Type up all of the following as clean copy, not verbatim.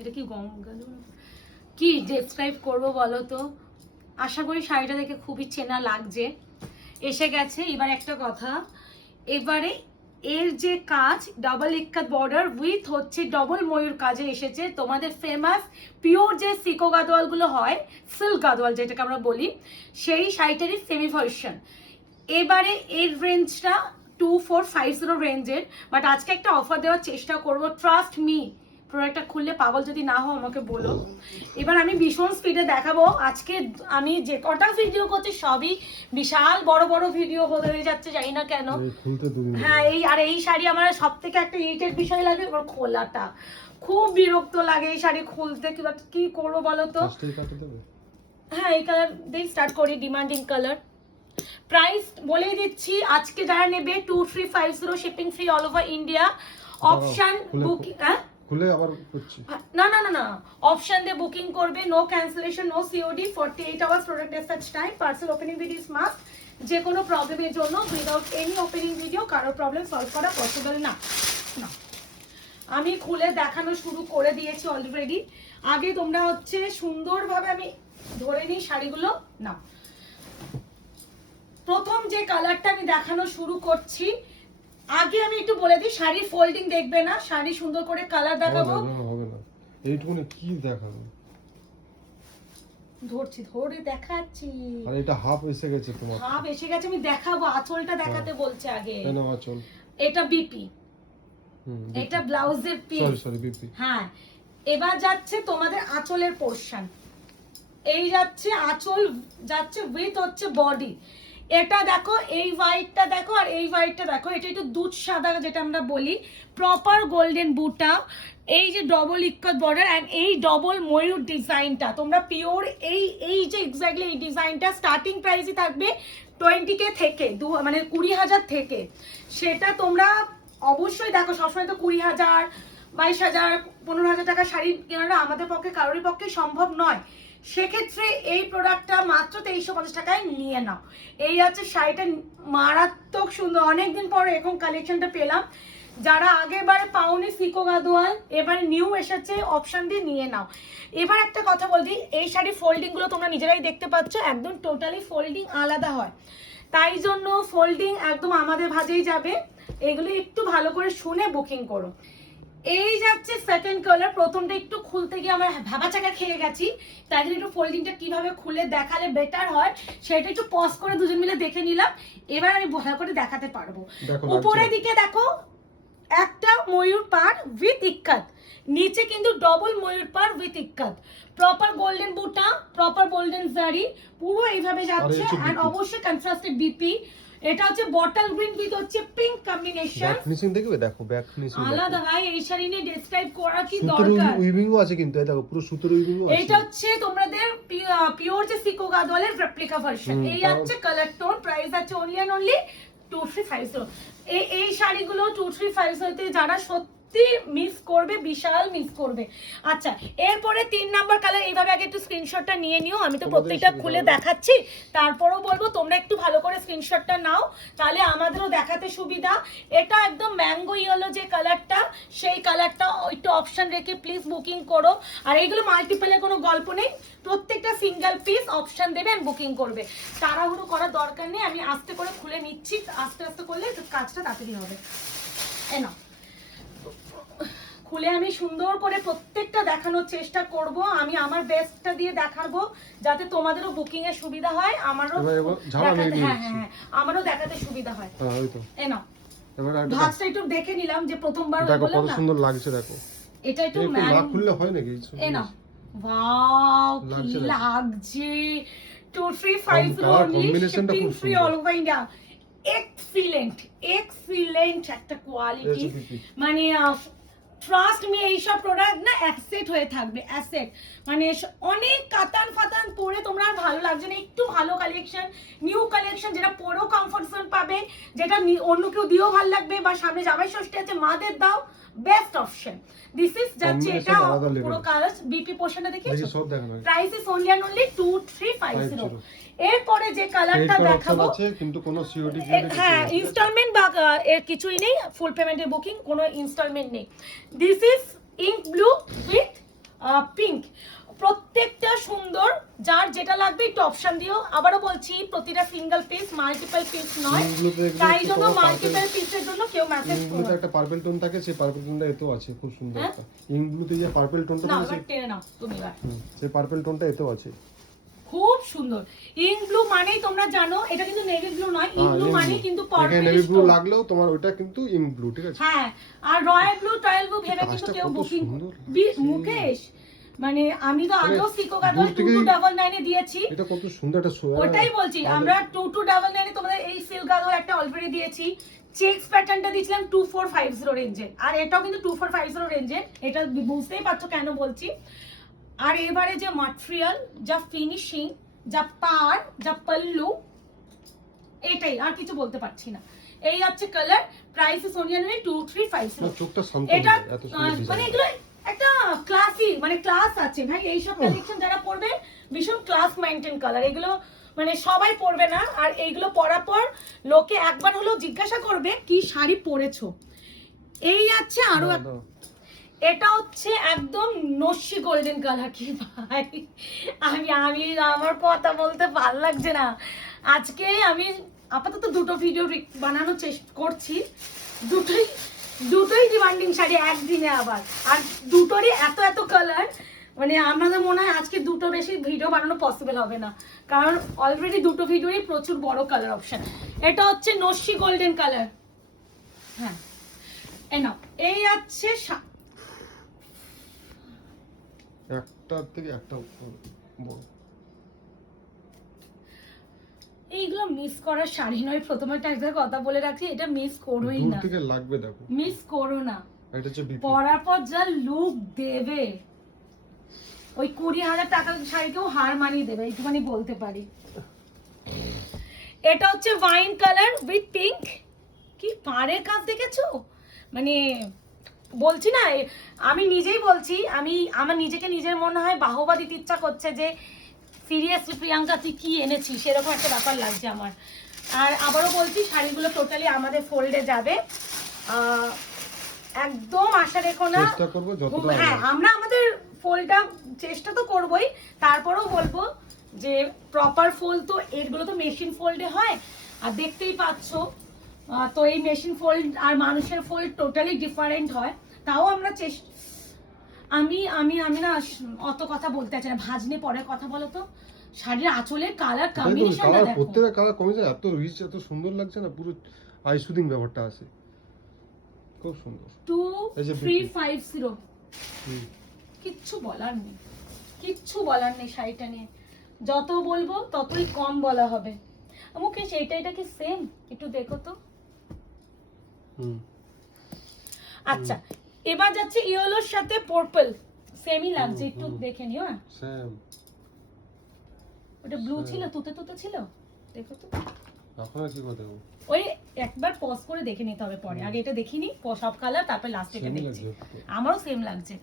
এটা কি কি ডেসক্রাইব করবো বলো তো? আশা করি শাড়িটা দেখে খুবই চেনা লাগছে। এসে গেছে এবার একটা কথা, এবারে এর যে কাজ ডাবল ইক্কাত বর্ডার উইথ হচ্ছে ডবল ময়ূর কাজে এসেছে। তোমাদের ফেমাস পিওর যে সিকো গাদোয়াল গুলো হয়, সিল্ক গাদোয়াল যেটাকে আমরা বলি, সেই শাড়িটারই সেমি ভার্সন। এবারে এর রেঞ্জটা 2450 রেঞ্জের, বাট আজকে একটা অফার দেওয়ার চেষ্টা করব। ট্রাস্ট মি, প্রোডাক্টটা খুললে পাগল যদি না হও আমাকে বলো। এবার আমি ভীষণ স্পিডে দেখাবো। আজকে আমি যে কটা ভিডিও করছি সবই বিশাল বড় বড় ভিডিও হয়ে যাচ্ছে, জানি না কেন। হ্যাঁ, এই শাড়ি আমার সব থেকে একটা ইরিটেট বিষয় লাগে ওর খোলাটা, খুব বিরক্ত লাগে এই শাড়ি খুলতে। কি করবো বলো তো? হ্যাঁ, এই কালার দিয়ে স্টার্ট করি, ডিমান্ডিং কালার। প্রাইস বলে দিচ্ছি, আজকে যারা নেবে 2350, shipping free all over India. Option booking, খুলে আবার করছি না না না না, অপশন দিয়ে বুকিং করবে, no cancellation, no COD, 48 hours product dispatch time, parcel opening video is must. যে কোনো প্রবলেমের জন্য উইদাউট এনি ওপেনিং ভিডিও কারো প্রবলেম সলভ করা পসিবল না। আমি খুলে দেখানো শুরু করে দিয়েছি অলরেডি। আগে তোমরা হচ্ছে সুন্দরভাবে আমি ধরে নিই শাড়িগুলো। না, প্রথম যে কালারটা আমি দেখানো শুরু করছি, আগে আমি একটু বলে দিই, শাড়ির ফোল্ডিং দেখবে না, শাড়ি সুন্দর করে কালার দেখাবো। হবে না, এইটুকুনি কি দেখাবো? ধরে দেখাচ্ছি। আর এটা হাফ এসে গেছে, তোমার হাফ এসে গেছে, আমি দেখাবো। আঁচলটা দেখাতে বলছে আগে। না আঁচল, এটা বিপি, এটা ব্লাউজের পিস। Sorry BP. হ্যাঁ, এবার যাচ্ছে তোমাদের আঁচলের পোরশন। এই যাচ্ছে আঁচল, যাচ্ছে উইথ হচ্ছে বডি। এটা দেখো, এই হোয়াইটটা দেখো আর এই হোয়াইটটা দেখো, এটা একটু দুধ সাদা যেটা আমরা বলি, প্রপার গোল্ডেন বুটা। এই যে ডবল ইক্কত বর্ডার এন্ড এই ডবল ময়ূর ডিজাইনটা তোমরা পিওর, এই যে এক্স্যাক্টলি এই ডিজাইনটা স্টার্টিং প্রাইসই থাকবে 20K থেকে, মানে 20,000 থেকে। সেটা তোমরা অবশ্যই দেখো, সবসময় তো 20,000, 22,000, 15,000 টাকা শাড়ি কেনাটা আমাদের পক্ষে কারোরই পক্ষে সম্ভব নয়। সেক্ষেত্রে এই প্রোডাক্টটা মাত্র 2350 টাকায় নিয়ে নাও। এই আছে শাড়িটা, মারাত্মক সুন্দর। অনেকদিন পর এখন কালেকশনটা পেলাম। যারা আগেরবারে পাওনি সিকো গাদোয়াল, এবারে নিউ এসেছে, অপশন দিয়ে নিয়ে নাও। এবার একটা কথা বলি, এই শাড়ির ফোল্ডিং গুলো তোমরা নিজেরাই দেখতে পাচ্ছ, একদম টোটালি ফোল্ডিং আলাদা হয়, তাই জন্য ফোল্ডিং একদম আমাদের ভাজেই যাবে। এগুলো একটু ভালো করে শুনে বুকিং করো। এই যাচ্ছে সেকেন্ড কালার। প্রথমটা একটু খুলতে গিয়ে আমার ভাবাচাকা খেয়ে গেছি, তাই জন্য একটু ফোল্ডিংটা কিভাবে খুলে দেখালে বেটার হয় সেটা একটু পজ করে দুজন মিলে দেখে নিলাম। এবার আমি ভালো করে দেখাতে পারবো। উপরের দিকে দেখো একটা ময়ূর পাড় উইথ ইক্কাত, নিচে কিন্তু ডবল ময়ূর পাড় উইথ ইক্কাত, প্রপার গোল্ডেন বুটা, প্রপার গোল্ডেন জারি, পুরো এইভাবে যাচ্ছে। আর অবশ্যই কন্ট্রাস্টেড বিপি। এটা হচ্ছে বটল গ্রিন উইথ হচ্ছে পিঙ্ক কম্বিনেশন। ব্যাক ফিনিশিং দেখবে, দেখো ব্যাক ফিনিশিং আলাদা ভাই, এই শাড়ি নিয়ে ডেসক্রাইব করা কি দরকার? উইভিংও আছে কিন্তু, এই দেখো পুরো সুতোর উইভিংও আছে। এটা হচ্ছে তোমাদের পিওর যে সিকো গাদোয়ালের রেপ্লিকা ভার্সন। এই আছে কালার টোন। প্রাইস আছে অনলি এন্ড অনলি 2350। এই শাড়িগুলো 2350 তে যারা সত্যি মিস করবে, বিশাল মিস করবে। আচ্ছা, এরপরে 3 নাম্বার কালার। এইভাবে আগে একটু স্ক্রিনশটটা নিয়ে নিও, আমি তো প্রত্যেকটা খুলে দেখাচ্ছি, তারপরও বলবো তোমরা একটু ভালো করে স্ক্রিনশটটা নাও, তাহলে আমাদেরও দেখাতে সুবিধা। এটা একদম ম্যাঙ্গো ইয়েলো যে কালারটা, সেই কালারটা একটু অপশন রেখে প্লিজ বুকিং করো। আর এইগুলো মাল্টিপলের কোনো গল্প নেই, প্রত্যেকটা সিঙ্গেল পিস অপশন দেবে আর বুকিং করবে। তাড়াহুড়ো করার দরকার নেই, আমি আস্তে করে খুলে নিচ্ছি, আস্তে আস্তে করলে কাজটা তাড়াতাড়ি হবে। এনো খুলে আমি সুন্দর করে প্রত্যেকটা দেখানোর চেষ্টা করব। আমি আমার বেস্টটা দিয়ে দেখাবো যাতে তোমাদেরও বুকিং এর সুবিধা হয়, আমারও দেখাতে, হ্যাঁ আমারও দেখাতে সুবিধা হয়। এনো ভাঁজটা একটু দেখে নিলাম যে প্রথমবার দেখো কত সুন্দর লাগছে। দেখো এটা একটু না খুললে হয় নাকি? এনো ওয়াও কি লাগছে। 2350 only, shipping free all over India. Excellent একটা কোয়ালিটি, মানে ট্রাস্ট মি, এইসব প্রোডাক্ট না অ্যাসেট হয়ে থাকবে, অ্যাসেট। মানে অনেক কাতান ফাতান পরে তোমরা আর ভালো লাগছে না, একটু ভালো কালেকশন, নিউ কালেকশন, যেটা পরেও কমফর্ট জোন পাবে, যেটা অন্য কেউ দিয়েও ভালো লাগবে, বা সামনে জামাই ষষ্ঠী আছে মাদের দাও, বেস্ট অপশন। দিস ইজ যাচ্ছে এটা পুরো কালার। বিপি পোর্শনটা দেখেছো? Price is only and only 2350। এরপরে যে কালারটা ক্রেডিট কার্ড দেখাবো, আছে কিন্তু কোনো সিওডি হ্যাঁ ইনস্টলমেন্ট বা এর কিছুই নেই, ফুল পেমেন্টের বুকিং, কোনো ইনস্টলমেন্ট নেই। This is ink blue with pink, প্রত্যেকটা সুন্দর, যার যেটা লাগবে একটু অপশন দিও। আবারও বলছি প্রতিটা সিঙ্গেল পিস, মাল্টিপল পিস নয়, তাই জন্য মাল্টিপল পিসের জন্য কেউ মেসেজ করো। ইংব্লুতে একটা পার্পল টোন থাকে, সেই পার্পল টোনটা এতেও আছে, খুব সুন্দর হ্যাঁ? একটা ইংব্লুতে যে পার্পল টোনটা না থাকে এবার টেনে নাও তুমি এবার, সেই পার্পল টোনটা এতেও আছে। খুব সুন্দর। ইঙ্ক ব্লু মানেই তোমরা জানো এটা কিন্তু নেভি ব্লু নয়, ইঙ্ক ব্লু মানেই কিন্তু এখানে পার্পল নেভি ব্লু লাগলেও তোমার ওটা কিন্তু ইংব্লু, ঠিক আছে? হ্যাঁ, আর রয়্যাল ব্লু টয়েল ব্লু ভেবে কিন্তু কাজটা কেউ কত বুকিং সুন্দর মুকেশ, মানে আমি তো আগেও সিকো গাদল দূর থেকেই 2299 এ দিয়েছি, এটা কত সুন্দর একটা ওটাই বলছি আমরা 2299 এ তোমাদের এই সিল্ক গাদল একটা অলরেডি দিয়েছি, চেকস প্যাটার্নটা দিয়েছিলাম 2450 রেঞ্জে, আর এটাও কিন্তু 2450 রেঞ্জে, এটা বুঝতেই পারছো কেন বলছি। আর এবারে যে ম্যাটেরিয়াল, যা ফিনিশিং, যা পার, যা পাল্লু, এটাই, আর কিছু বলতে পারছি না। এই হচ্ছে কালার, প্রাইস ইজ অনলি 2350। চোখটা শান্ত এটা হয়ে যায়, এত সুন্দর ডিজাইন। মানে এগুলো একটা ক্লাসি, মানে ক্লাস আছে ভাই, এইসব কালেকশন যারা পরবে ভীষণ ক্লাস মেইনটেইন কালার, এগুলো মানে সবাই পরবে না, আর এইগুলো পরার পর লোকে একবার হলেও জিজ্ঞাসা করবে কি শাড়ি পরেছো। এই আছে আরো এটা হচ্ছে একদম নস্যি গোল্ডেন কালার। কি ভাই, আমি আমি আমার কথা বলতে ভাল লাগছে না আজকে। আমি আপাতত দুটো ভিডিও বানানোর চেষ্টা করছি, দুটোই ডিমান্ডিং শাড়ি একদিনে আবার, আর দুটোরই এত এত কালার, মানে আমাদের মনে হয় আজকে দুটো বেশি ভিডিও বানানো পসিবল হবে না, কারণ অলরেডি দুটো ভিডিওরই প্রচুর বড় কালার অপশন। এটা হচ্ছে নস্যি গোল্ডেন কালার, হ্যাঁ এনাফ। এই আছে একটার থেকে একটা বড়, এইগুলো মিস করার শাড়ি নয়, প্রথমে একটা কথা বলে রাখছি, এটা মিস করোই দূর না, থেকে লাগবে, দেখো মিস করো না, এটা হচ্ছে বিপি। পরার পর যা লুক দেবে, ওই 20,000 টাকার শাড়িকেও হার মানিয়ে দেবে, এইটুখানি বলতে পারি। এটা হচ্ছে ওয়াইন কালার উইথ পিঙ্ক, কি পাড়ের কাজ দেখেছো, মানে বলছি না, আমি নিজেই বলছি, আমি আমার নিজেকে নিজের মনে হয় বাহবা দিতে ইচ্ছা করছে যে সিরিয়াসলি প্রিয়াঙ্কা তুই কি এনেছিস, সেরকম একটা ব্যাপার লাগছে আমার। আর আবারও বলছি শাড়িগুলো টোটালি আমাদের ফোল্ডে যাবে, একদম আশা রেখো না, চেষ্টা করব যতটা। হ্যাঁ আমরা আমাদের ফোল্ডটা চেষ্টা তো করবোই, তারপরেও বলবো যে প্রপার ফোল্ড তো এগুলো তো মেশিন ফোল্ডে হয়, আর দেখতেই পাচ্ছো তো এই মেশিন ফোল্ড আর মানুষের ফোল্ড টোটালি ডিফারেন্ট হয়, তাও আমরা আমি আমি আমি না অত কথা বলতে চাই না, ভাজনে পরে কথা বলো তো। শাড়ির আঁচলের কালার কম্বিনেশনটা কালার দেখো, প্রত্যেকটা কালার কমে যায়, এত রিচ এত সুন্দর লাগছে না, পুরো আই সুদিং ব্যাপারটা আছে, খুব সুন্দর। 2350, কিচ্ছু বলার নেই, কিচ্ছু বলার নেই শাড়িটা নিয়ে, যত বলবো ততই কম বলা হবে। মুকেশ এটা কি সেম, একটু দেখো তো। আচ্ছা এবার যাচ্ছে ইয়েলোর সাথে পার্পল, সেমই লাগছে, একটু দেখে নিও। হ্যাঁ সেম, ওটা ব্লু ছিল, তুতে ছিল, দেখো তো। এখন আর কি কথা বলবো, ওই একবার পজ করে দেখে নিতে হবে পরে, আগে এটা দেখিনি সব কালার, তারপর লাস্ট এটা দেখছি। আমারও সেম লাগছে,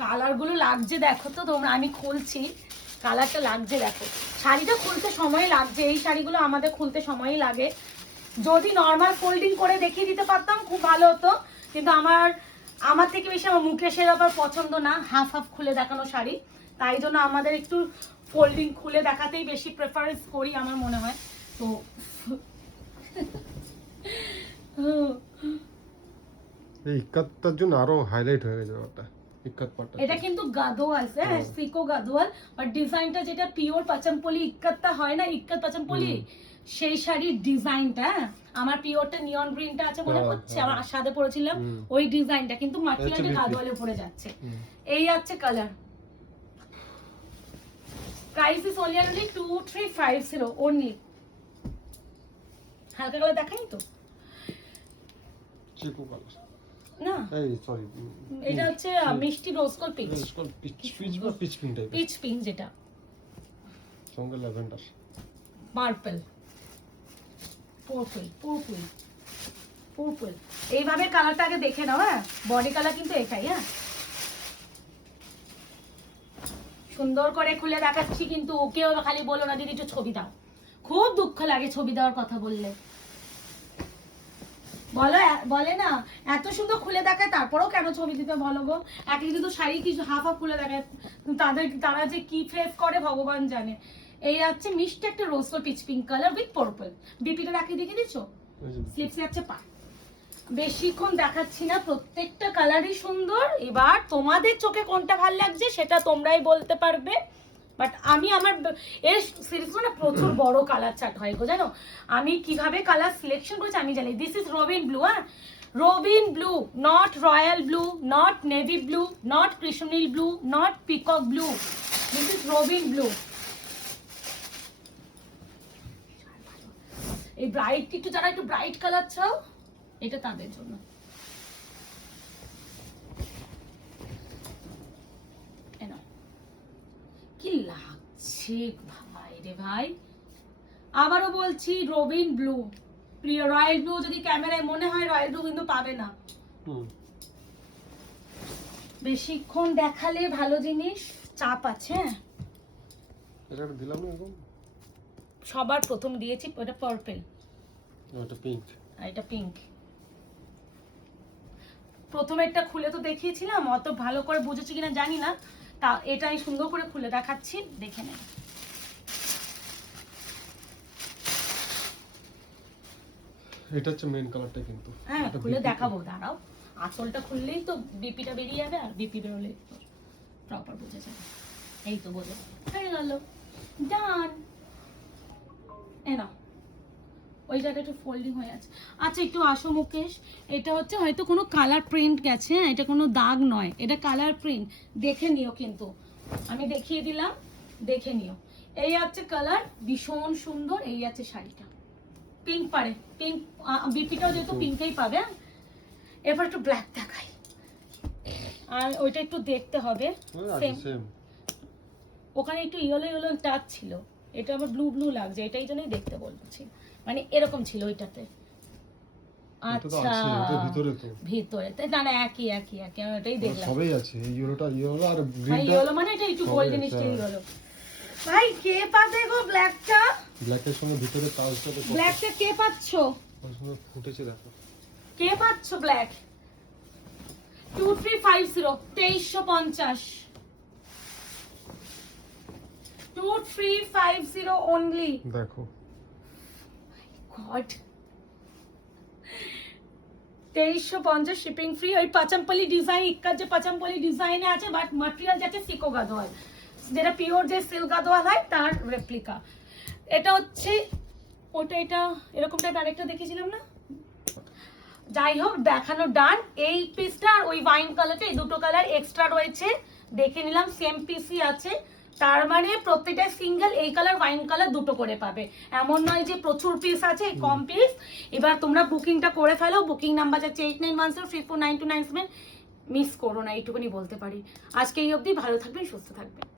কালার গুলো লাগছে দেখো তো তোমরা, আমি খুলছি, কালারটা লাগছে দেখো, শাড়িটা খুলতে সময় লাগছে, এই শাড়িগুলো আমাদের খুলতে সময় লাগে, যদি নর্মাল ফোল্ডিং করে দেখিয়ে দিতে পারতাম খুব ভালো হতো, কিন্তু আমার থেকে বেশি আমার মুকেশের আবার পছন্দ না হাফ হাফ খুলে দেখানো শাড়ি, তাই জন্য আমাদের একটু ফোল্ডিং খুলে দেখাতেই বেশি প্রেফারেন্স করি আমার মনে হয়। তো এই ইক্কাতটার জন্য আরো হাইলাইট হয়ে গেছে ব্যাপারটা, ইক্কাত পাটটা। এটা কিন্তু গাদোয়াল, হ্যাঁ সিকো গাদোয়াল, আর ডিজাইনটা যেটা পিওর পাচমপলি ইক্কাতটা হয় না, ইক্কাত পাচমপলি, সেই শাড়ির ডিজাইনটা, আমার পিওরটা নিয়ন গ্রিনটা আছে মনে পড়ছে, আমার সাদে পরেছিলাম ওই ডিজাইনটা, কিন্তু মাটিয়ালটা গাদোয়ালে পড়ে যাচ্ছে। এই আছে colour, price is only 2350 only. হালকা কালার দেখাই তো চিকু কালার না, এই সরি, এটা হচ্ছে মিষ্টি রোজ গোল্ড পিচ, পিচ বা pitch pink type, pitch pink, যেটা সঙ্গে ল্যাভেন্ডার, পার্পল, পার্পল, এইভাবে কালারটা আগে দেখে নাও। হ্যাঁ বডি কালার কিন্তু এটাই, হ্যাঁ সুন্দর করে খুলে দেখাচ্ছি, কিন্তু ওকেও খালি বলো না দিদি একটু ছবি দাও, খুব দুঃখ লাগে ছবি দেওয়ার কথা বললে। বলে না এত সুন্দর খুলে দেখায় তারপরেও কেন ছবি দিতে বলো গো। এক একদিন তো শাড়ি কিছু হাফ হাফ খুলে দেখায়, তারা যে কি ফেস করে ভগবান জানে। এই হচ্ছে মিষ্টি একটা rose peach pink colour with purple. বিপিটা রাখি দেখে দিছো, স্লিপস যাচ্ছে পা। বেশিক্ষণ দেখাচ্ছি না, প্রত্যেকটা কালারই সুন্দর। এবার তোমাদের চোখে কোনটা ভালো লাগছে সেটা তোমরাই বলতে পারবে। বাট আমি আমার এর সিরিজ না প্রচুর বড় কালার চার্ট হয় গো, জানো আমি কিভাবে কালার সিলেকশন করেছি আমি জানি। দিস ইজ রবিন ব্লু, হ্যাঁ robin blue, not royal blue, not navy blue, not কৃষ্ণনীল blue, not peacock blue, this is robin blue. এই ব্রাইট একটু, যারা একটু ব্রাইট কালার চাও এটা তাদের জন্য। কি লাগছে ভাই রে ভাই, আবারও বলছি রবিন ব্লু। প্রিয় রয়্যাল ব্লু যদি ক্যামেরায় মনে হয় রয়্যাল ব্লু কিন্তু পাবে না। বেশিক্ষণ দেখালে ভালো জিনিস চাপ আছে। এটা দিলাম না এরকম, সবার প্রথম দিয়েছি ওটা পার্পল, এটা পিঙ্ক, আর এটা পিঙ্ক। প্রথমে একটা খুলে তো দেখিয়েছিলাম, অত ভালো করে বুঝেছি কিনা জানি না, তা এটা আমি সুন্দর করে খুলে দেখাচ্ছি, দেখে নেন। এটা হচ্ছে মেইন কালারটা কিন্তু। হ্যাঁ খুলে দেখাবো, দাঁড়াও। আঁচলটা খুললেই তো বিপিটা বেরিয়ে যাবে, আর বিপি বেরোলে প্রপার বোঝা যাবে। এই তো বোঝা হয়ে গেল, ডান। এ না ওই জায়গাটা একটু ফোল্ডিং হয়ে আছে। আচ্ছা একটু আসো মুকেশ, এটা হচ্ছে হয়তো কোনো কালার প্রিন্ট গেছে, হ্যাঁ এটা কোনো দাগ নয়, এটা কালার প্রিন্ট, দেখে নিও কিন্তু আমি দেখিয়ে দিলাম, দেখে নিও। এই আছে কালার, ভীষণ সুন্দর। এই আছে শাড়িটা, পিঙ্ক পারে, পিঙ্ক বিপিটাও যেহেতু পিঙ্কেই পাবে। এবার একটু ব্ল্যাক দেখাই, আর ওইটা একটু দেখতে হবে সেম। ওখানে একটু ইয়েলো ইয়েলো টাচ ছিল, এটা আবার ব্লু ব্লু লাগছে, এটাই জন্যই দেখতে বলছি, মানে এরকম ছিল ওইটাতে। আচ্ছা ভিতরে না না একই একই একই, আমি ওটাই দেখলাম। সবই আছে, এই ইয়েলোটা ইয়েলো আর গ্রিনটা ইয়েলো, মানে এটা একটু গোল্ডেন স্টাইল ইয়েলো। ভাই কে পাবে গো ব্ল্যাকটা? ব্ল্যাকের সঙ্গে ভিতরে কাজটা তো ব্ল্যাকটা কে পাচ্ছো? ওর সঙ্গে ফুটেছে দেখো, কে পাচ্ছো ব্ল্যাক? 2350 2350 2350 only। দেখো গড 2350 শিপিং ফ্রি। ওই পাচামপল্লি ডিজাইন, ইক্কার যে পাচামপল্লি ডিজাইনে আছে, বাট ম্যাটেরিয়াল যাচ্ছে সিকো গাদোয়াল, যেটা পিওর যে সিল্ক গাদোয়াল হয় তার রেপ্লিকা। এটা হচ্ছে ওটা, এটা এরকম টাইপ আরেকটা দেখেছিলাম না, যাই হোক দেখানো ডান। এই পিসটা আর ওই ওয়াইন কালারটা, এই দুটো কালার এক্সট্রা রয়েছে, দেখে নিলাম সেম পিসই আছে, তার মানে প্রত্যেকটা সিঙ্গেল এই কালার ওয়াইন কালার দুটো করে পাবে, এমন নয় যে প্রচুর পিস আছে, কম পিস। এবার তোমরা বুকিংটা করে ফেলো, বুকিং নাম্বার যাচ্ছে 8910349297, মিস করো না, এইটুকুনি বলতে পারি। আজকে এই অবধি, ভালো থাকবেন, সুস্থ থাকবেন।